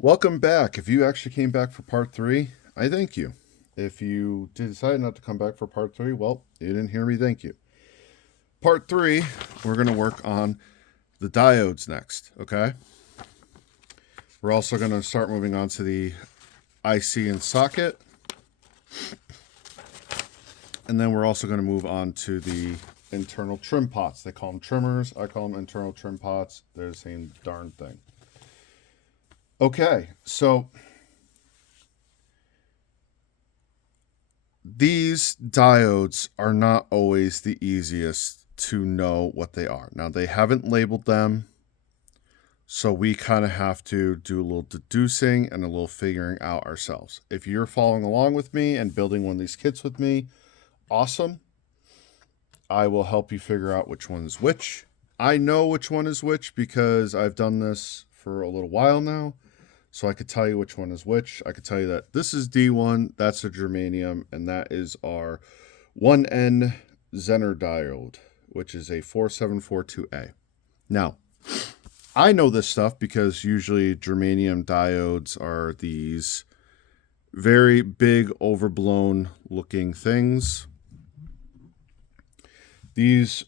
Welcome back. If you actually came back for part three, I thank you. If you decide not to come back for part three, well, you didn't hear me thank you. Part three, we're going to work on the diodes next, okay? We're also going to start moving on to the IC and socket. And then we're also going to move on to the internal trim pots. They call them trimmers. I call them internal trim pots. They're the same darn thing. Okay, so these diodes are not always the easiest to know what they are. Now, they haven't labeled them, so we kind of have to do a little deducing and a little figuring out ourselves. If you're following along with me and building one of these kits with me, awesome. I will help you figure out which one is which. I know which one is which because I've done this for a little while now. So I could tell you which one is which. I could tell you that this is D1, that's a germanium, and that is our 1N Zener diode, which is a 4742A. Now, I know this stuff because usually germanium diodes are these very big, overblown looking things. These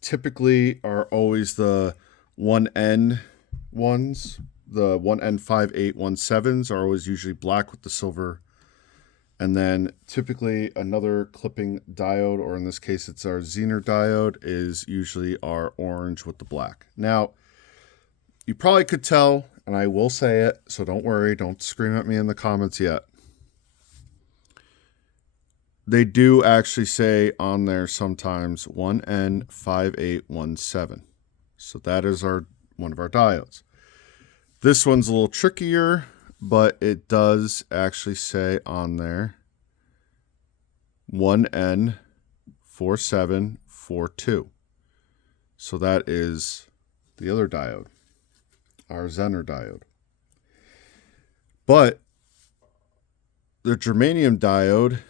typically are always the 1N ones. The 1N5817s are always usually black with the silver. And then typically another clipping diode, or in this case it's our Zener diode, is usually our orange with the black. Now, you probably could tell, and I will say it, so don't worry, don't scream at me in the comments yet. They do actually say on there sometimes 1N5817. So that is one of our diodes. This one's a little trickier, but it does actually say on there 1N4742. So that is the other diode, our Zener diode. But the germanium diode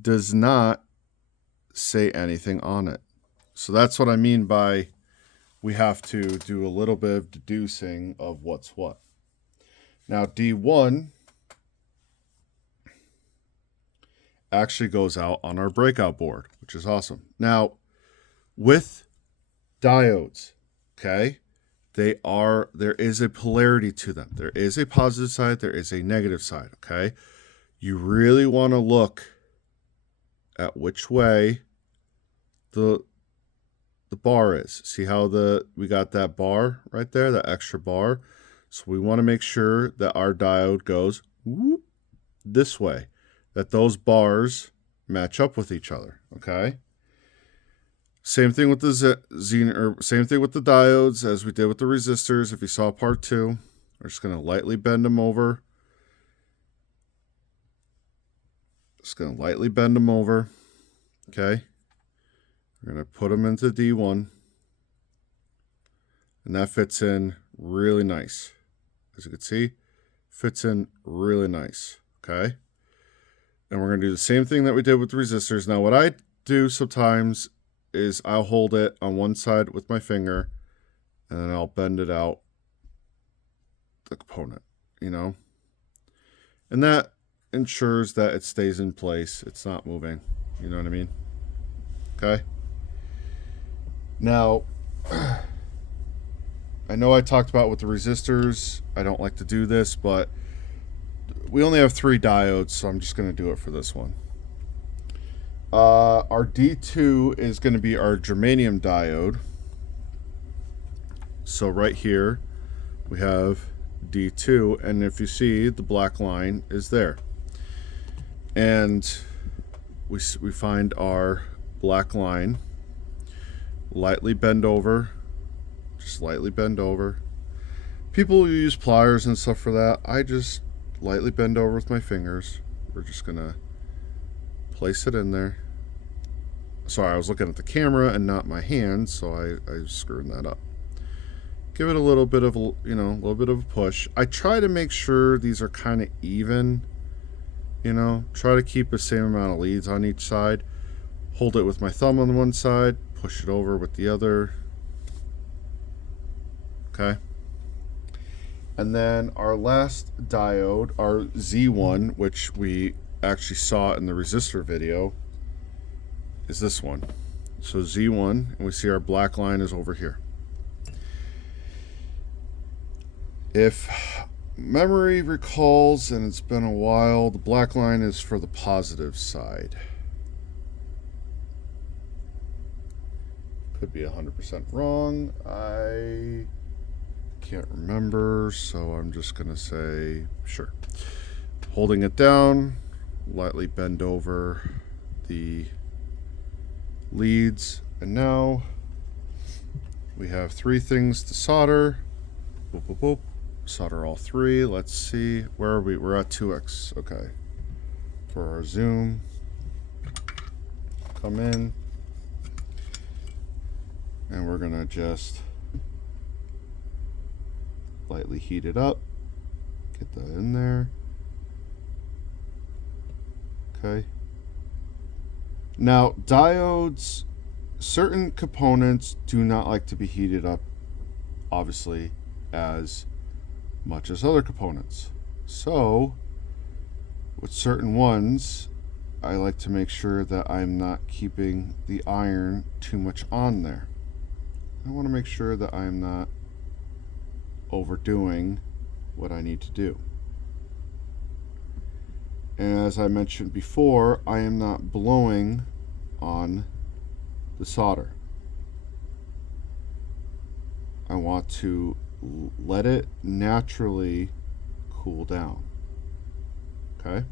does not say anything on it. So that's what I mean by we have to do a little bit of deducing of what's what. Now, D1 actually goes out on our breakout board, which is awesome. Now, with diodes, okay, there is a polarity to them. There is a positive side, there is a negative side, okay? You really want to look at which way the bar is. See how we got that bar right there, that extra bar? So we want to make sure that our diode goes whoop, this way, that those bars match up with each other, okay? Same thing with the Zener, same thing with the diodes as we did with the resistors. If you saw part two, we're just going to lightly bend them over. Just going to lightly bend them over, okay? We're going to put them into D1, and that fits in really nice. As you can see, fits in really nice, okay? And we're going to do the same thing that we did with the resistors. Now, what I do sometimes is I'll hold it on one side with my finger, and then I'll bend it out the component, you know? And that ensures that it stays in place. It's not moving, you know what I mean? Okay? Now, I know I talked about with the resistors, I don't like to do this, but we only have 3 diodes, so I'm just going to do it for this one. Our D2 is going to be our germanium diode. So right here, we have D2, and if you see, the black line is there. And we find our black line, lightly bend over, just lightly bend over. People use pliers and stuff for that. I just lightly bend over with my fingers. We're just gonna place it in there. Sorry, I was looking at the camera and not my hands, so I screwed that up. Give it a little bit of a little bit of a push. I try to make sure these are kind of even. Try to keep the same amount of leads on each side. Hold it with my thumb on one side, push it over with the other. Okay. And then our last diode, our Z1, which we actually saw in the resistor video, is this one. So Z1, and we see our black line is over here. If memory recalls, and it's been a while, the black line is for the positive side. Could be 100% wrong. I can't remember, so I'm just going to say sure. Holding it down, lightly bend over the leads, and now we have 3 things to solder. Boop, boop, boop. Solder all 3. Let's see, where are we? We're at 2x. Okay. For our zoom, come in, and we're gonna just lightly heat it up. Get that in there. Okay. Now, diodes, certain components do not like to be heated up, obviously, as much as other components. So, with certain ones, I like to make sure that I'm not keeping the iron too much on there. I want to make sure that I'm not overdoing what I need to do. And as I mentioned before, I am not blowing on the solder. I want to let it naturally cool down. Okay?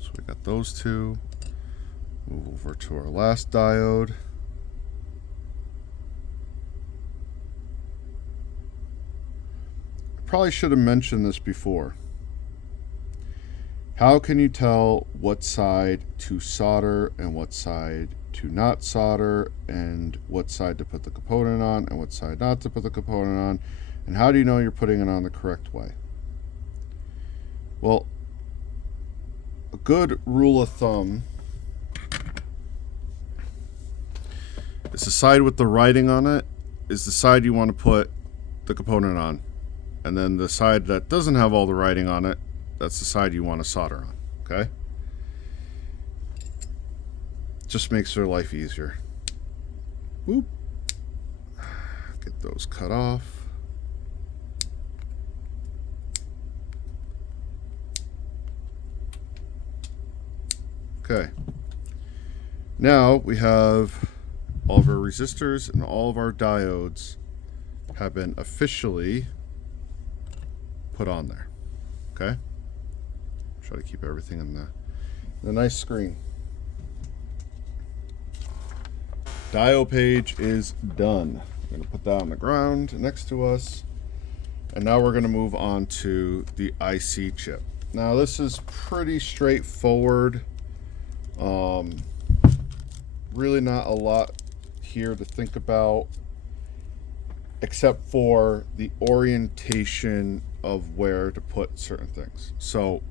So we got those 2. Move over to our last diode. I probably should have mentioned this before. How can you tell what side to solder and what side to not solder, and what side to put the component on and what side not to put the component on, and how do you know you're putting it on the correct way? Well, a good rule of thumb is the side with the writing on it is the side you want to put the component on, and then the side that doesn't have all the writing on it, that's the side you want to solder on. Okay? Just makes their life easier. Whoop. Get those cut off. Okay. Now we have all of our resistors and all of our diodes have been officially put on there. Okay? Try to keep everything in the nice screen. Diode page is done. I'm going to put that on the ground next to us. And now we're going to move on to the IC chip. Now this is pretty straightforward. Really not a lot here to think about, except for the orientation of where to put certain things. So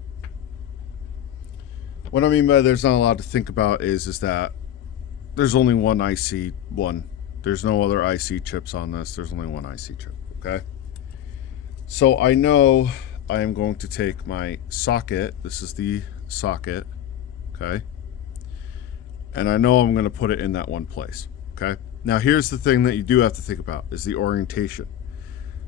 what I mean by there's not a lot to think about is that there's only one IC, There's no other IC chips on this. There's only one IC chip, okay? So I know I am going to take my socket. This is the socket, okay? And I know I'm going to put it in that one place, okay? Now here's the thing that you do have to think about is the orientation.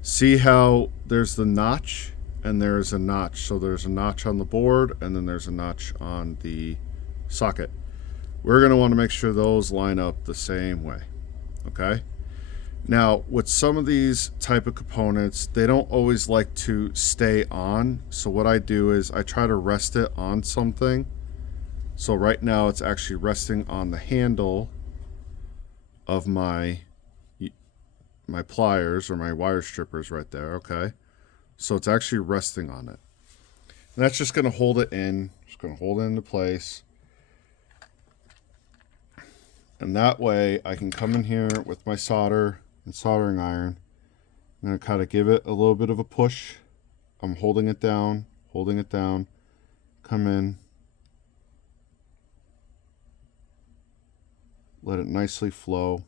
See how there's the notch and there's a notch. So there's a notch on the board and then there's a notch on the socket. We're going to want to make sure those line up the same way, okay? Now, with some of these type of components, they don't always like to stay on. So what I do is I try to rest it on something. So right now it's actually resting on the handle of my pliers or my wire strippers right there, okay? So it's actually resting on it. And that's just going to hold it in, just going to hold it into place. And that way I can come in here with my solder and soldering iron. I'm going to kind of give it a little bit of a push. I'm holding it down, come in, let it nicely flow.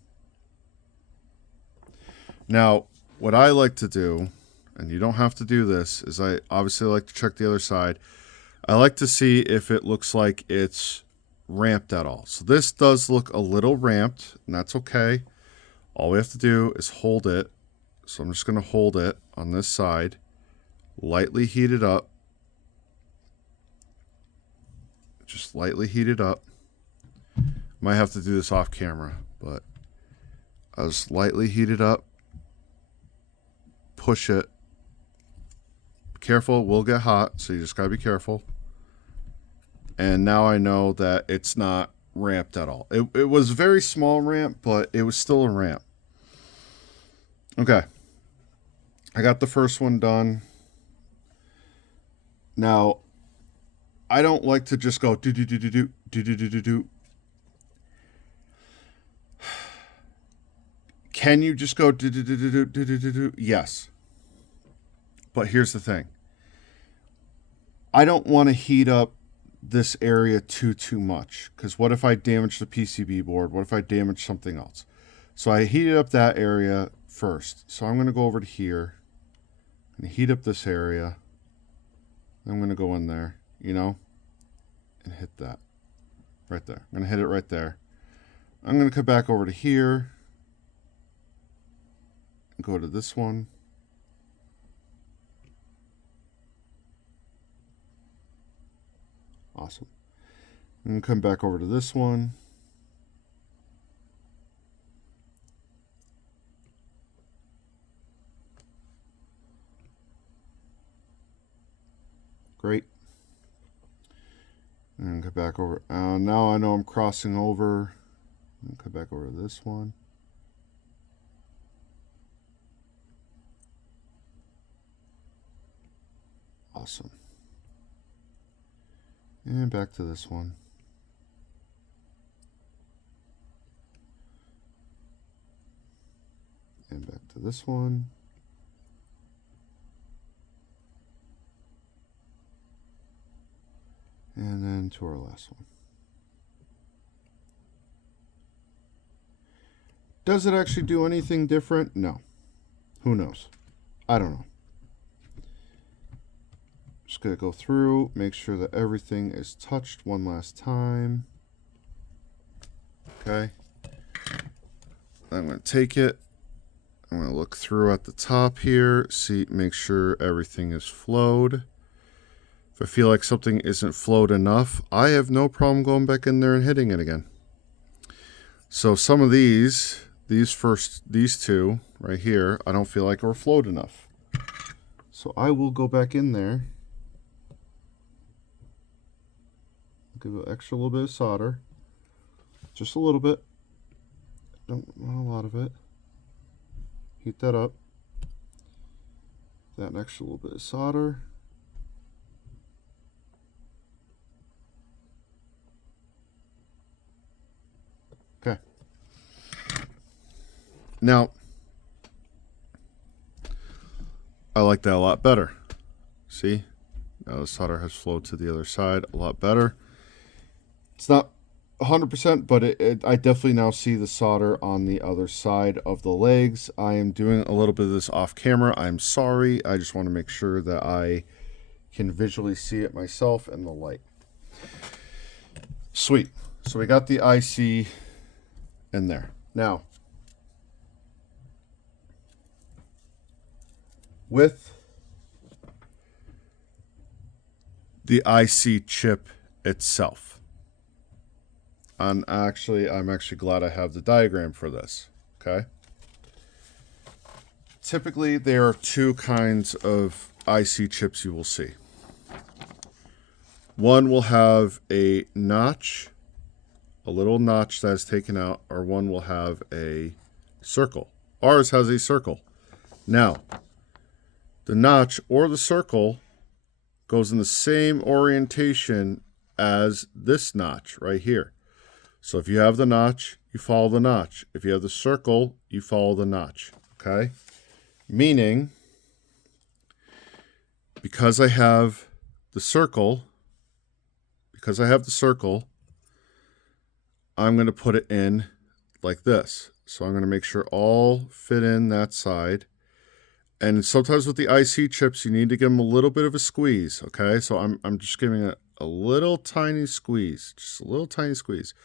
Now, what I like to do, and you don't have to do this, is I obviously like to check the other side. I like to see if it looks like it's ramped at all. So this does look a little ramped, and that's okay. All we have to do is hold it. So I'm just going to hold it on this side, lightly heat it up. Just lightly heat it up. Might have to do this off camera, but I'll just lightly heat it up. Push it. Be careful, it will get hot, so you just gotta be careful. And now I know that it's not ramped at all. It was a very small ramp, but it was still a ramp. Okay. I got the first one done. Now, I don't like to just go do do do do do do do do do do. Can you just go do do do do do do do do? Yes. But here's the thing. I don't want to heat up this area too much, because what if I damage the PCB board? What if I damage something else? So I heated up that area first. So I'm going to go over to here and heat up this area. I'm going to go in there, you know, and hit that right there. I'm going to hit it right there. I'm going to come back over to here and go to this one. Awesome. I'm going to come back over to this one. Great. And come back over. Now I know I'm crossing over. Come back over to this one. Awesome. And back to this one. And back to this one. And then to our last one. Does it actually do anything different? No. Who knows? I don't know. Just going to go through, make sure that everything is touched one last time. Okay. I'm going to take it. I'm going to look through at the top here, see, make sure everything is flowed. If I feel like something isn't flowed enough, I have no problem going back in there and hitting it again. So some of these two right here, I don't feel like are flowed enough. So I will go back in there. Give an extra little bit of solder. Just a little bit. Don't want a lot of it. Heat that up. That extra little bit of solder. Okay. Now, I like that a lot better. See? Now the solder has flowed to the other side a lot better. It's not 100%, but I definitely now see the solder on the other side of the legs. I am doing a little bit of this off camera. I'm sorry. I just want to make sure that I can visually see it myself in the light. Sweet. So we got the IC in there. Now, with the IC chip itself, I'm actually glad I have the diagram for this. Okay. Typically, there are two kinds of IC chips you will see. One will have a notch, a little notch that is taken out, or one will have a circle. Ours has a circle. Now, the notch or the circle goes in the same orientation as this notch right here. So if you have the notch, you follow the notch. If you have the circle, you follow the notch. Okay? Meaning, because I have the circle, I'm going to put it in like this. So I'm going to make sure all fit in that side. And sometimes with the IC chips, you need to give them a little bit of a squeeze, okay? So I'm just giving it a little tiny squeeze, just a little tiny squeeze.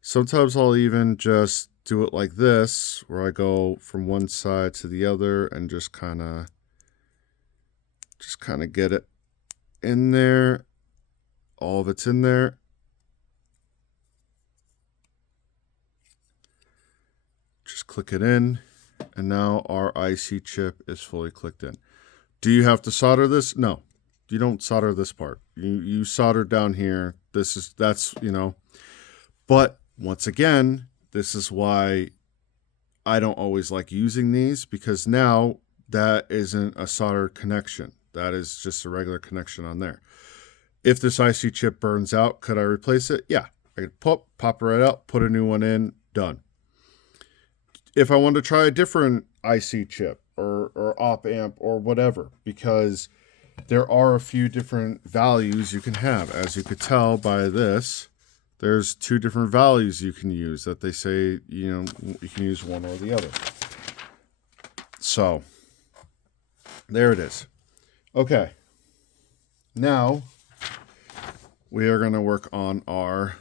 Sometimes I'll even just do it like this, where I go from one side to the other and just kind of get it in there. All of it's in there. Just click it in, and now our IC chip is fully clicked in. Do you have to solder this? No, you don't solder this part. You solder down here. That's, you know, but once again, this is why I don't always like using these, because now that isn't a soldered connection. That is just a regular connection on there. If this IC chip burns out, could I replace it? Yeah, I could pop it right out, put a new one in, done. If I want to try a different IC chip or op amp or whatever, because there are a few different values you can have. As you could tell by this, there's 2 different values you can use that they say, you know, you can use one or the other. So there it is. Okay. Now we are going to work on our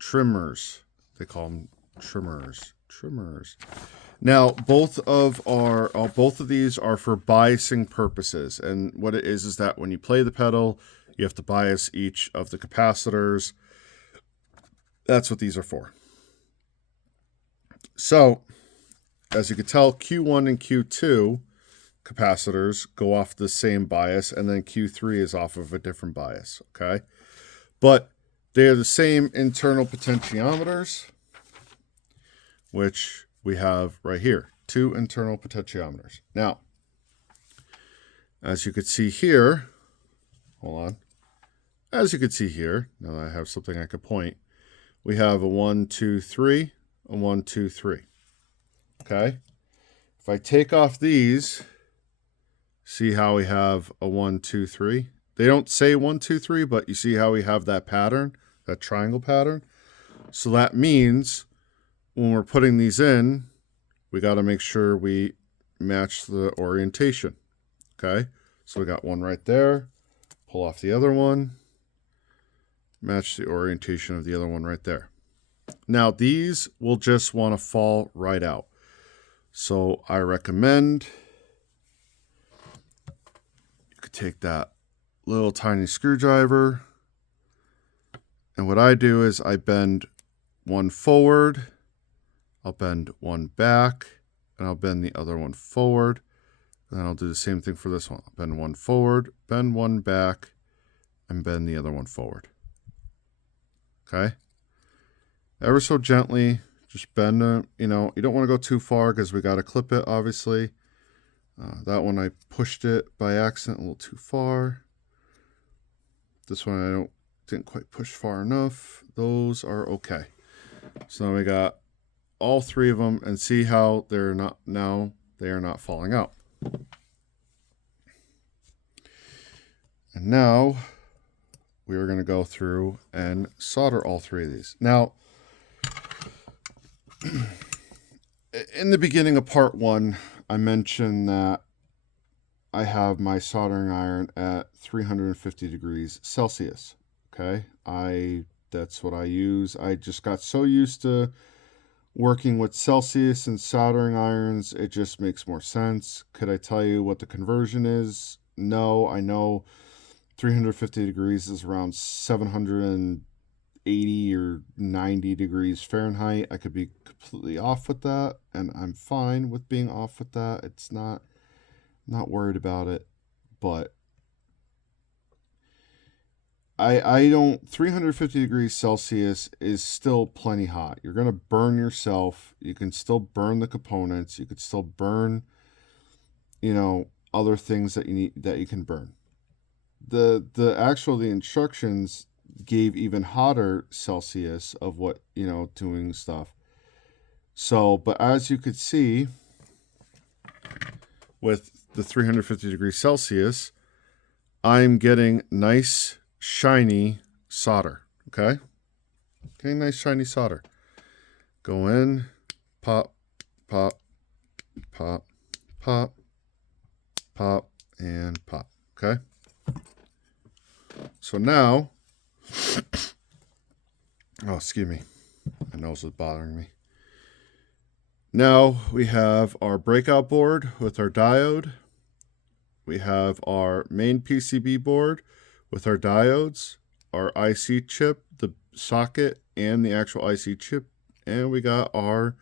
trimmers. They call them trimmers. Now, both of these are for biasing purposes. And what it is that when you play the pedal, you have to bias each of the capacitors. That's what these are for. So, as you can tell, Q1 and Q2 capacitors go off the same bias, and then Q3 is off of a different bias, okay? But they're the same internal potentiometers, which we have right here, 2 internal potentiometers. Now, as you can see here, hold on. As you can see here, now that I have something I could point, we have a 1, 2, 3, a 1, 2, 3. Okay? If I take off these, see how we have a 1, 2, 3? They don't say 1, 2, 3, but you see how we have that pattern, that triangle pattern? So that means when we're putting these in, we got to make sure we match the orientation. Okay? So we got one right there. Pull off the other one. Match the orientation of the other one right there. Now, these will just want to fall right out. So I recommend you could take that little tiny screwdriver, and what I do is I bend one forward, I'll bend one back, and I'll bend the other one forward. And then I'll do the same thing for this one. I'll bend one forward, bend one back, and bend the other one forward. Okay? Ever so gently, just bend it. You know, you don't want to go too far because we got to clip it, obviously. That one I pushed it by accident a little too far. This one I didn't quite push far enough. Those are okay. So now we got all 3 of them, and see how they are not falling out. And now we are going to go through and solder all 3 of these. Now, in the beginning of part 1, I mentioned that I have my soldering iron at 350 degrees Celsius. Okay, that's what I use. I just got so used to working with Celsius and soldering irons, it just makes more sense. Could I tell you what the conversion is? No, I know 350 degrees is around 780 or 90 degrees Fahrenheit. I could be completely off with that, and I'm fine with being off with that. It's not worried about it, but I don't, 350 degrees Celsius is still plenty hot. You're going to burn yourself. You can still burn the components. You could still burn, you know, other things that you can burn. The instructions gave even hotter Celsius of what, you know, doing stuff. So, but as you could see with the 350 degrees Celsius, I'm getting nice shiny solder. Okay, nice shiny solder. Go in, pop, pop, pop, pop, pop, and pop. Okay. So now, oh, excuse me. My nose is bothering me. Now we have our breakout board with our diode. We have our main PCB board with our diodes, our IC chip, the socket, and the actual IC chip. And we got our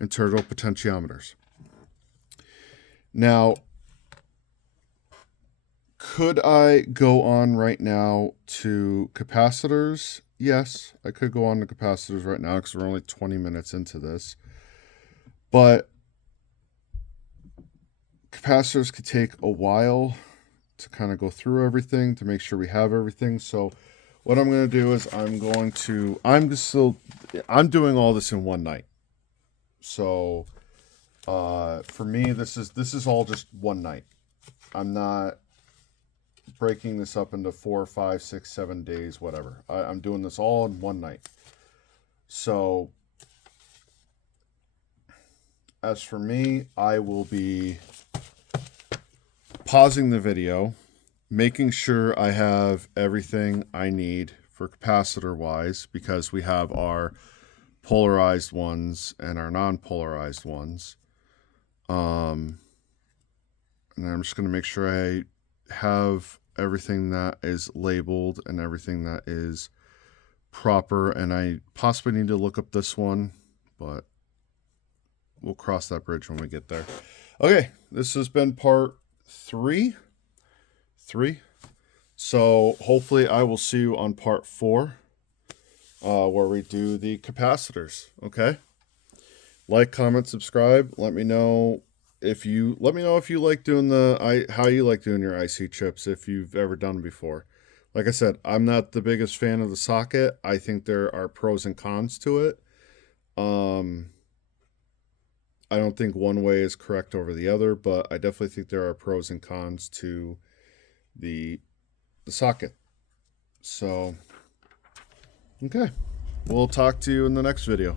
internal potentiometers. Now, could I go on right now to capacitors? Yes, I could go on to capacitors right now because we're only 20 minutes into this. But capacitors could take a while to kind of go through everything to make sure we have everything. So what I'm going to do is I'm doing all this in one night. So for me, this is all just one night. I'm not breaking this up into 4, 5, 6, 7 days, whatever. I'm doing this all in one night. So as for me, I will be pausing the video, making sure I have everything I need for capacitor wise, because we have our polarized ones and our non-polarized ones. And I'm just going to make sure I have everything that is labeled and everything that is proper. And I possibly need to look up this one, but we'll cross that bridge when we get there. Okay, this has been part 3. So hopefully I will see you on part 4, where we do the capacitors. Okay, like, comment, subscribe. Let me know if you like doing how you like doing your IC chips, if you've ever done before. Like I said, I'm not the biggest fan of the socket. I think there are pros and cons to it. I don't think one way is correct over the other, but I definitely think there are pros and cons to the socket. So, okay. We'll talk to you in the next video.